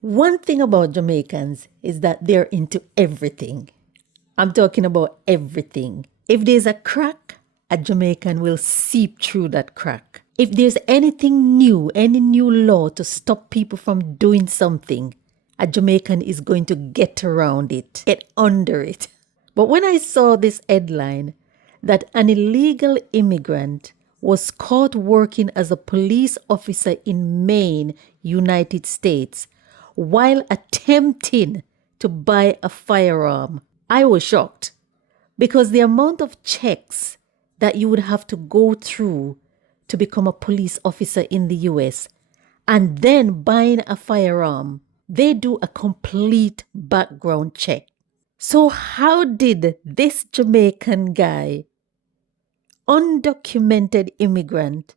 One thing about Jamaicans is that they're into everything. I'm talking about everything. If there's a crack, a Jamaican will seep through that crack. If there's anything new, any new law to stop people from doing something, a Jamaican is going to get around it, get under it. But when I saw this headline that an illegal immigrant was caught working as a police officer in Maine, United States, while attempting to buy a firearm, I was shocked because the amount of checks that you would have to go through to become a police officer in the US and then buying a firearm, they do a complete background check. So how did this Jamaican guy, undocumented immigrant,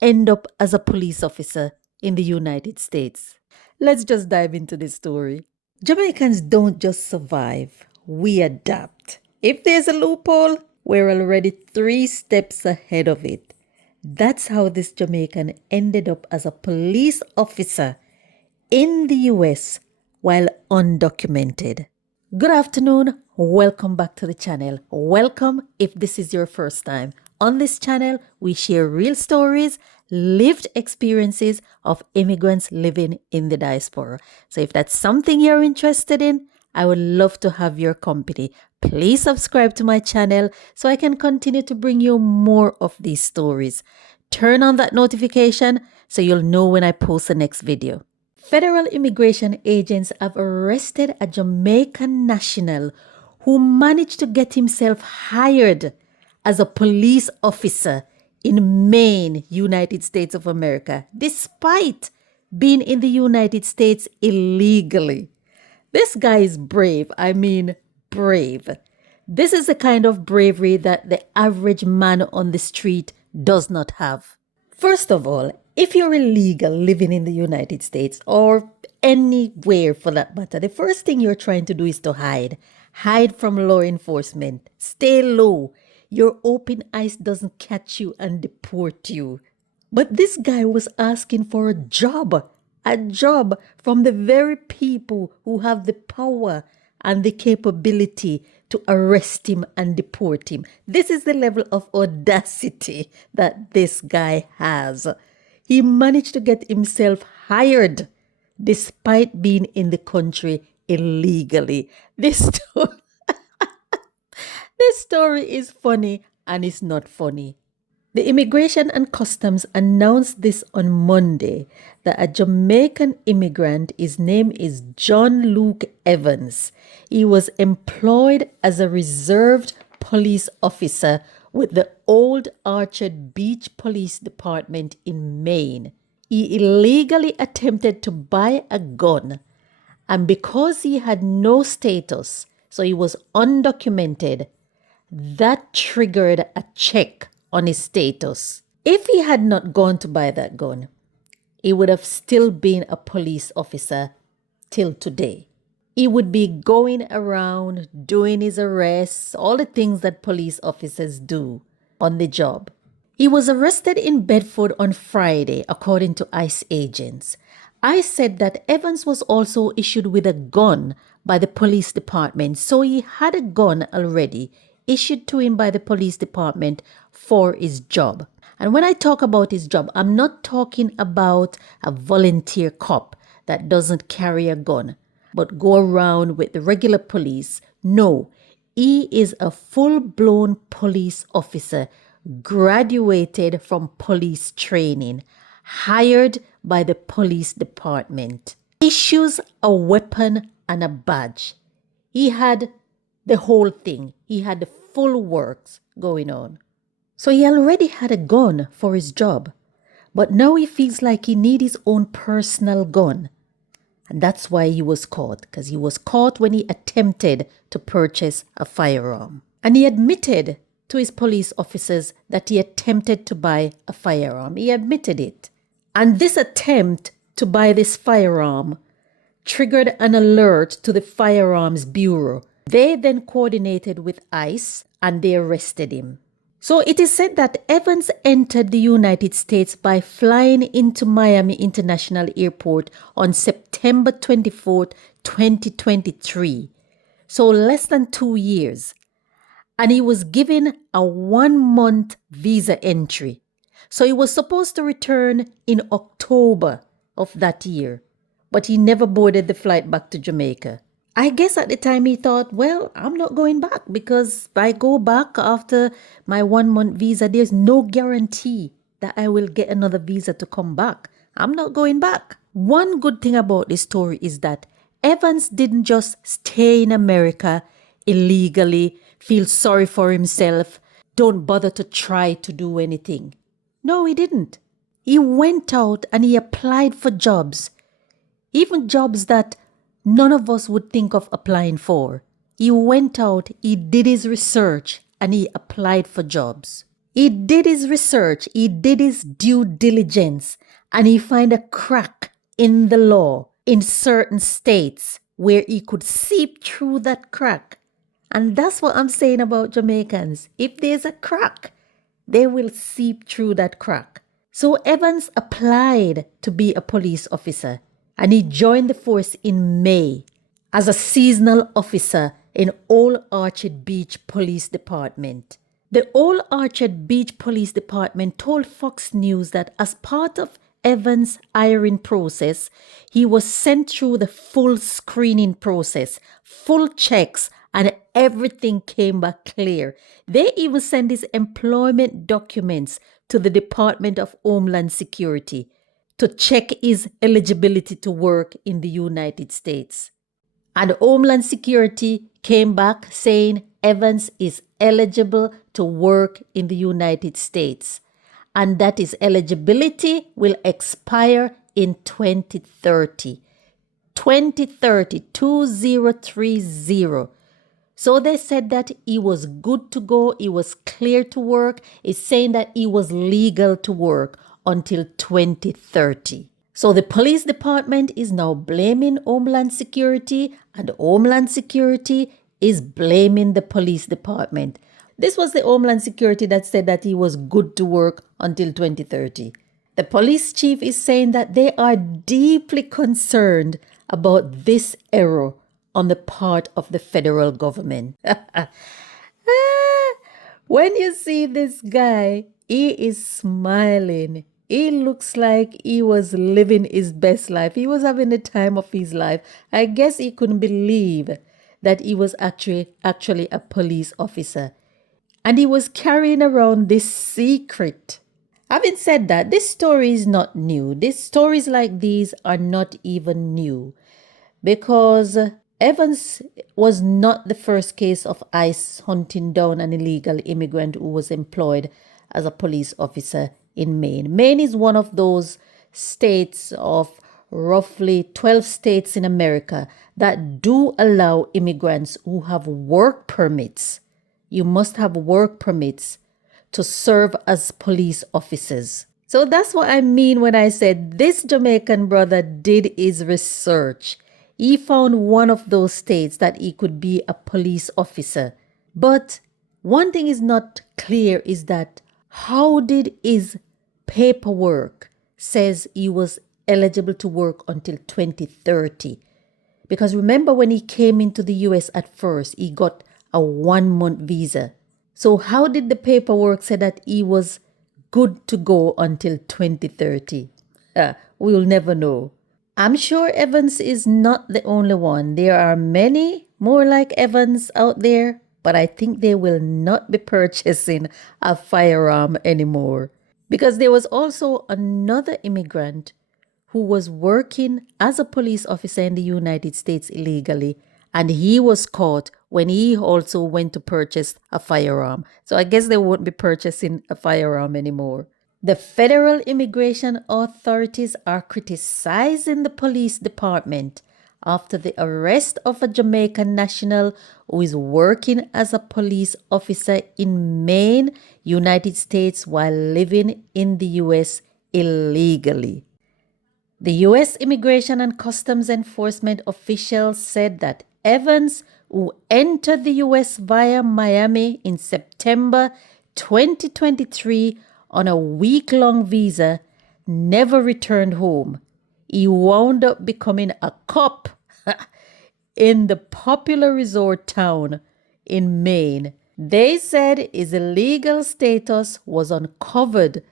end up as a police officer in the United States? Let's just dive into this story. Jamaicans don't just survive, we adapt. If there's a loophole, we're already 3 steps ahead of it. That's how this Jamaican ended up as a police officer in the US while undocumented. Good afternoon. Welcome back to the channel. Welcome if this is your first time. On this channel, we share real stories, lived experiences of immigrants living in the diaspora. So if that's something you're interested in, I would love to have your company. Please subscribe to my channel so I can continue to bring you more of these stories. Turn on that notification so you'll know when I post the next video. Federal immigration agents have arrested a Jamaican national who managed to get himself hired as a police officer in Maine, United States of America, despite being in the United States illegally. This guy is brave. I mean, brave. This is the kind of bravery that the average man on the street does not have. First of all, if you're illegal living in the United States or anywhere for that matter, the first thing you're trying to do is to hide. Hide from law enforcement. Stay low. Your open eyes doesn't catch you and deport you. But this guy was asking for a job from the very people who have the power and the capability to arrest him and deport him. This is the level of audacity that this guy has. He managed to get himself hired despite being in the country illegally. This story is funny and it's not funny. The Immigration and Customs announced this on Monday that a Jamaican immigrant, his name is John Luke Evans. He was employed as a reserved police officer with the Old Orchard Beach Police Department in Maine. He illegally attempted to buy a gun, and because he had no status, so he was undocumented, that triggered a check on his status. If he had not gone to buy that gun, he would have still been a police officer till today. He would be going around doing his arrests, all the things that police officers do on the job. He was arrested in Bedford on Friday, according to ICE agents. ICE said that Evans was also issued with a gun by the police department, so he had a gun already issued to him by the police department for his job. And when I talk about his job, I'm not talking about a volunteer cop that doesn't carry a gun but go around with the regular police. No, he is a full-blown police officer, graduated from police training, hired by the police department, issues a weapon and a badge. He had the whole thing. He had the full works going on. So he already had a gun for his job, but now he feels like he needs his own personal gun. And that's why he was caught, because he was caught when he attempted to purchase a firearm. And he admitted to his police officers that he attempted to buy a firearm. He admitted it. And this attempt to buy this firearm triggered an alert to the Firearms Bureau. They then coordinated with ICE and they arrested him. So it is said that Evans entered the United States by flying into Miami International Airport on September 24th, 2023. So less than 2 years. And he was given a 1 month visa entry. So he was supposed to return in October of that year, but he never boarded the flight back to Jamaica. I guess at the time he thought, well, I'm not going back because if I go back after my 1 month visa, there's no guarantee that I will get another visa to come back. I'm not going back. One good thing about this story is that Evans didn't just stay in America illegally, feel sorry for himself, don't bother to try to do anything. No, he didn't. He went out and he applied for jobs, even jobs that none of us would think of applying for. He went out, he did his research, and he applied for jobs. He did his research, he did his due diligence, and he found a crack in the law in certain states where he could seep through that crack. And that's what I'm saying about Jamaicans. If there's a crack, they will seep through that crack. So Evans applied to be a police officer, and he joined the force in May as a seasonal officer in Old Orchard Beach Police Department. The Old Orchard Beach Police Department told Fox News that as part of Evans' hiring process, he was sent through the full screening process, full checks, and everything came back clear. They even sent his employment documents to the Department of Homeland Security to check his eligibility to work in the United States. And Homeland Security came back saying Evans is eligible to work in the United States, and that his eligibility will expire in 2030. 2030. So they said that he was good to go, he was clear to work. It's saying that he was legal to work until 2030. So the police department is now blaming Homeland Security, and Homeland Security is blaming the police department. This was the Homeland Security that said that he was good to work until 2030. The police chief is saying that they are deeply concerned about this error on the part of the federal government. When you see this guy, he is smiling. He looks like he was living his best life. He was having the time of his life. I guess he couldn't believe that he was actually a police officer. And he was carrying around this secret. Having said that, this story is not new. These stories like these are not even new, because Evans was not the first case of ICE hunting down an illegal immigrant who was employed as a police officer in Maine. Maine is one of those states of roughly 12 states in America that do allow immigrants who have work permits. You must have work permits to serve as police officers. So that's what I mean when I said this Jamaican brother did his research. He found one of those states that he could be a police officer. But one thing is not clear is that how did his paperwork says he was eligible to work until 2030? Because remember, when he came into the US at first, he got a 1 month visa. So how did the paperwork say that he was good to go until 2030? We'll never know. I'm sure Evans is not the only one. There are many more like Evans out there, but I think they will not be purchasing a firearm anymore. Because there was also another immigrant who was working as a police officer in the United States illegally, and he was caught when he also went to purchase a firearm. So I guess they won't be purchasing a firearm anymore. The federal immigration authorities are criticizing the police department after the arrest of a Jamaican national who is working as a police officer in Maine, United States, while living in the U.S. illegally. The U.S. Immigration and Customs Enforcement officials said that Evans, who entered the U.S. via Miami in September 2023 on a week-long visa, never returned home. He wound up becoming a cop in the popular resort town in Maine. They said his illegal status was uncovered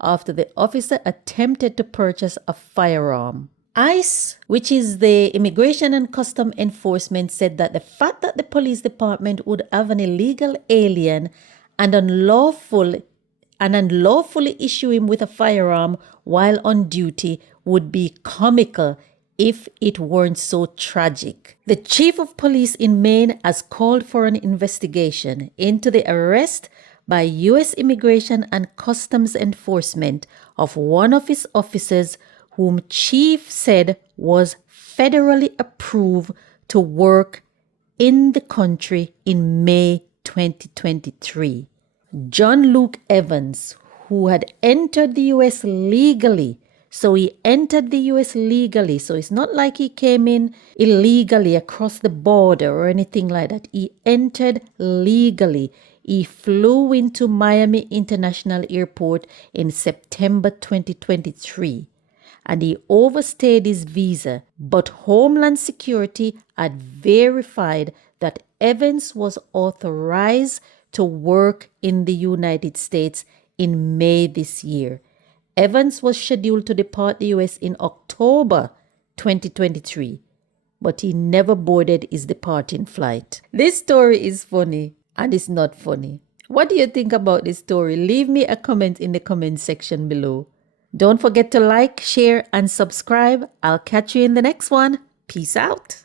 after the officer attempted to purchase a firearm. I.C.E, which is the Immigration and Custom Enforcement, said that the fact that the police department would have an illegal alien and unlawfully issue him with a firearm while on duty would be comical if it weren't so tragic. The chief of police in Maine has called for an investigation into the arrest by U.S. Immigration and Customs Enforcement of one of his officers whom chief said was federally approved to work in the country in May 2023. John Luke Evans, who had entered the U.S. legally. So he entered the U.S. legally. So it's not like he came in illegally across the border or anything like that. He entered legally. He flew into Miami International Airport in September 2023. And he overstayed his visa, but Homeland Security had verified that Evans was authorized to work in the United States in May this year. Evans was scheduled to depart the U.S. in October 2023, but he never boarded his departing flight. This story is funny and it's not funny. What do you think about this story? Leave me a comment in the comment section below. Don't forget to like, share, and subscribe. I'll catch you in the next one. Peace out.